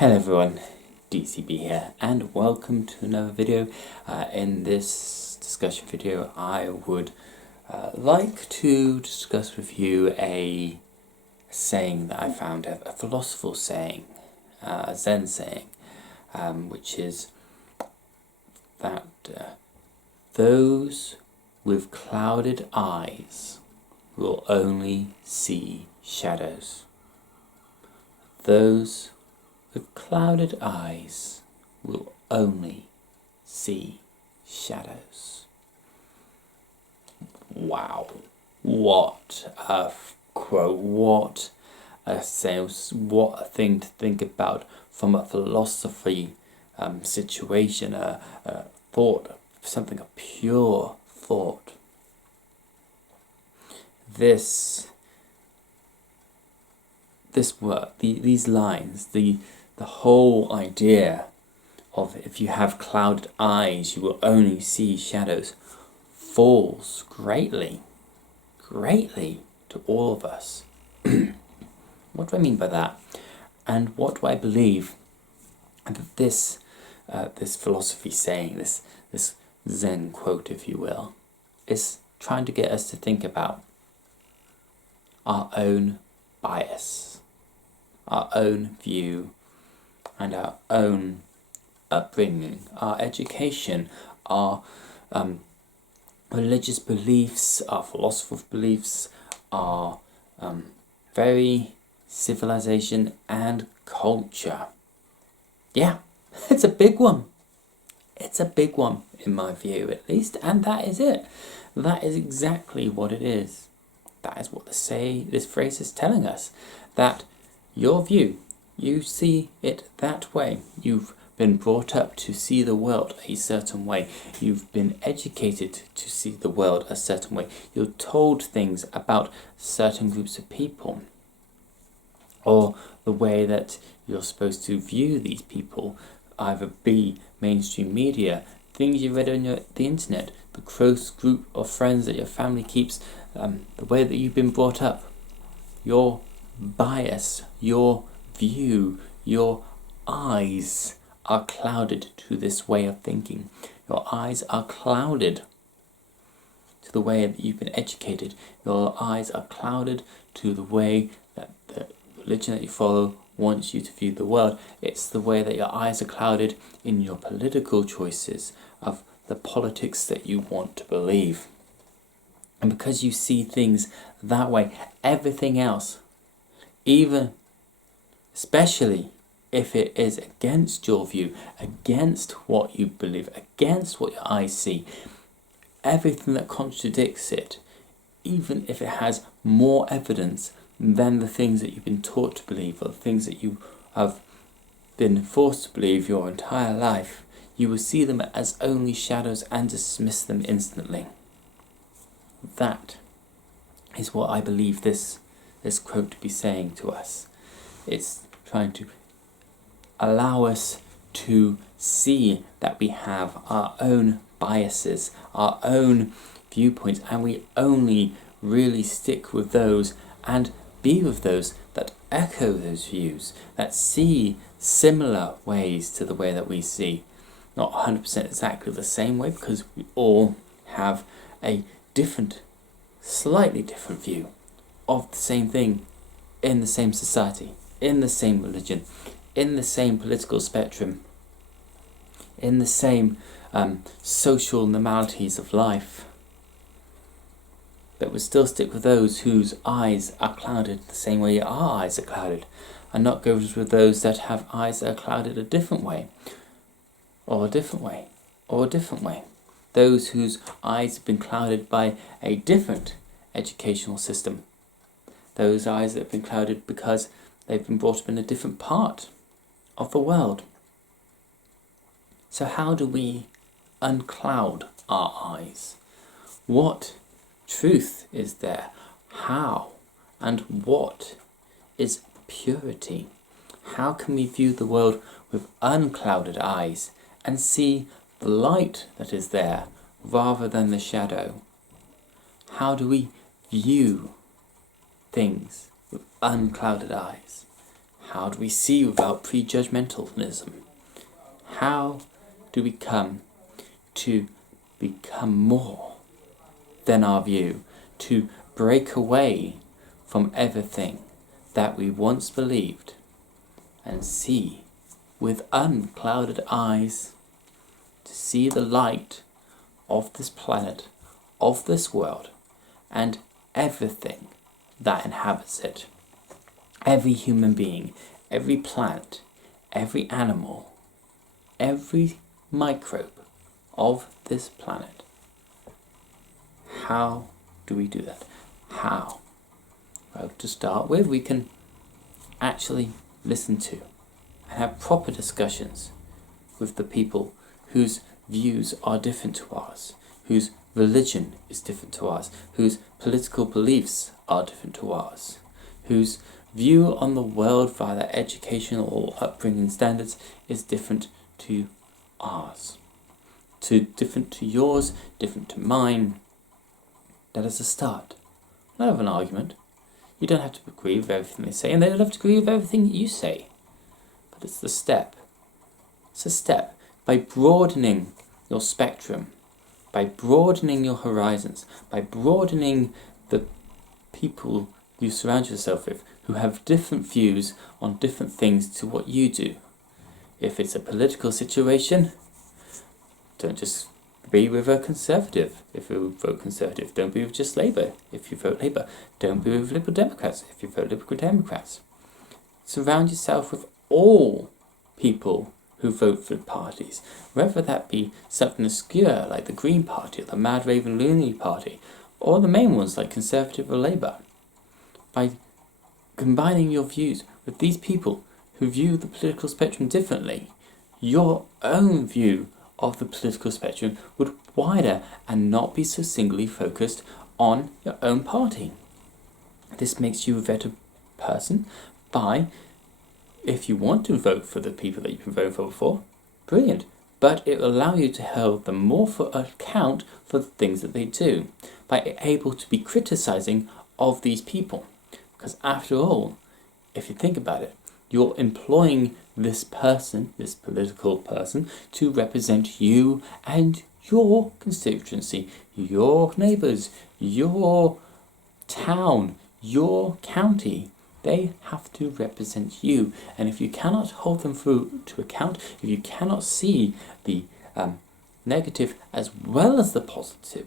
Hello everyone, DCB here, and welcome to another video. In this discussion video, I would like to discuss with you a saying that I found, a philosophical saying, a Zen saying, which is that those with clouded eyes will only see shadows. Those with clouded eyes will only see shadows. Wow, what a quote, what a sense, what a thing to think about from a philosophy situation, a thought, something, a pure thought. This work, these lines, the whole idea of if you have clouded eyes you will only see shadows falls greatly to all of us. What do I mean by that? And what do I believe that this philosophy saying, this Zen quote, if you will, is trying to get us to think about our own bias, our own view, and our own upbringing, our education, our religious beliefs, our philosophical beliefs, our very civilization and culture. Yeah, it's a big one. It's a big one, in my view at least, and that is it. That is exactly what it is. That is what this phrase is telling us, that your view, you see it that way. You've been brought up to see the world a certain way. You've been educated to see the world a certain way. You're told things about certain groups of people, or the way that you're supposed to view these people, either be mainstream media, things you read on the internet, the close group of friends that your family keeps, the way that you've been brought up. Your bias, your view, your eyes are clouded to this way of thinking. Your eyes are clouded to the way that you've been educated. Your eyes are clouded to the way that the religion that you follow wants you to view the world. It's the way that your eyes are clouded in your political choices of the politics that you want to believe. And because you see things that way, everything else, even especially if it is against your view, against what you believe, against what your eyes see, everything that contradicts it, even if it has more evidence than the things that you've been taught to believe, or the things that you have been forced to believe your entire life, you will see them as only shadows and dismiss them instantly. That is what I believe this quote to be saying to us. It's trying to allow us to see that we have our own biases, our own viewpoints, and we only really stick with those and be with those that echo those views, that see similar ways to the way that we see. Not 100% exactly the same way, because we all have a different, slightly different view of the same thing in the same society, in the same religion, in the same political spectrum, in the same social normalities of life. But we still stick with those whose eyes are clouded the same way our eyes are clouded, and not go with those that have eyes that are clouded a different way, or a different way, or a different way. Those whose eyes have been clouded by a different educational system. Those eyes that have been clouded because they've been brought up in a different part of the world. So how do we uncloud our eyes? What truth is there? How and what is purity? How can we view the world with unclouded eyes and see the light that is there rather than the shadow? How do we view things with unclouded eyes? How do we see without prejudgmentalism? How do we come to become more than our view, to break away from everything that we once believed and see with unclouded eyes, to see the light of this planet, of this world, and everything that inhabits it. Every human being, every plant, every animal, every microbe of this planet. How do we do that? How? Well, to start with, we can actually listen to and have proper discussions with the people whose views are different to ours, whose religion is different to ours, whose political beliefs are different to ours, whose view on the world via their educational or upbringing standards is different to ours, different to yours, different to mine. That is a start, not of an argument. You don't have to agree with everything they say, and they don't have to agree with everything you say. But it's the step. It's a step. By broadening your spectrum, by broadening your horizons, by broadening the people you surround yourself with who have different views on different things to what you do. If it's a political situation, don't just be with a Conservative. If you vote Conservative, don't be with just Labour. If you vote Labour, don't be with Liberal Democrats. If you vote Liberal Democrats, surround yourself with all people who vote for parties, whether that be something obscure like the Green Party or the Mad Raven Looney Party, or the main ones like Conservative or Labour. By combining your views with these people who view the political spectrum differently, your own view of the political spectrum would wider and not be so singly focused on your own party. This makes you a better person by, if you want to vote for the people that you've been voting for before, brilliant. But it will allow you to hold them more for account for the things that they do, by able to be criticising of these people. Because after all, if you think about it, you're employing this person, this political person, to represent you and your constituency, your neighbours, your town, your county. They have to represent you. And if you cannot hold them to account, if you cannot see the negative as well as the positive,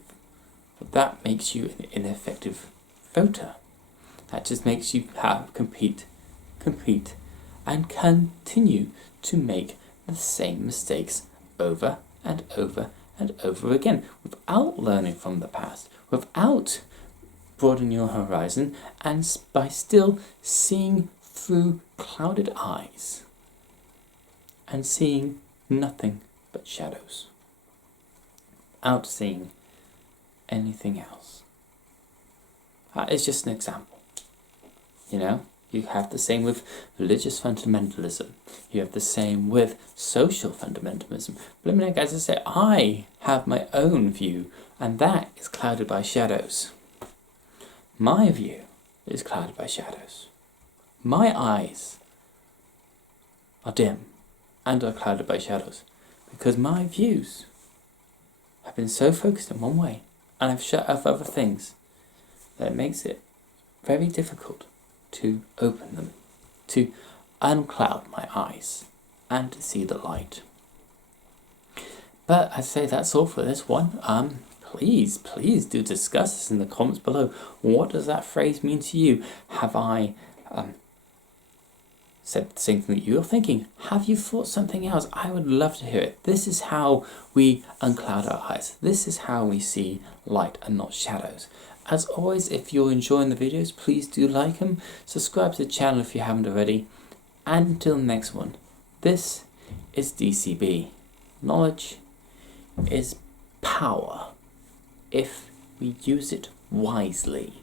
that makes you an ineffective voter. That just makes you compete, and continue to make the same mistakes over and over and over again, without learning from the past, without broadening your horizon, and by still seeing through clouded eyes and seeing nothing but shadows, without seeing anything else. That is just an example. You know, you have the same with religious fundamentalism. You have the same with social fundamentalism. But as I say, I have my own view, and that is clouded by shadows. My view is clouded by shadows. My eyes are dim and are clouded by shadows because my views have been so focused in one way, and I've shut off other things, that it makes it very difficult to open them, to uncloud my eyes, and to see the light. But I'd say that's all for this one. Please do discuss this in the comments below. What does that phrase mean to you? Have I said the same thing that you're thinking? Have you thought something else? I would love to hear it. This is how we uncloud our eyes. This is how we see light and not shadows. As always, if you're enjoying the videos, please do like them. Subscribe to the channel if you haven't already. And until the next one, this is DCB. Knowledge is power if we use it wisely.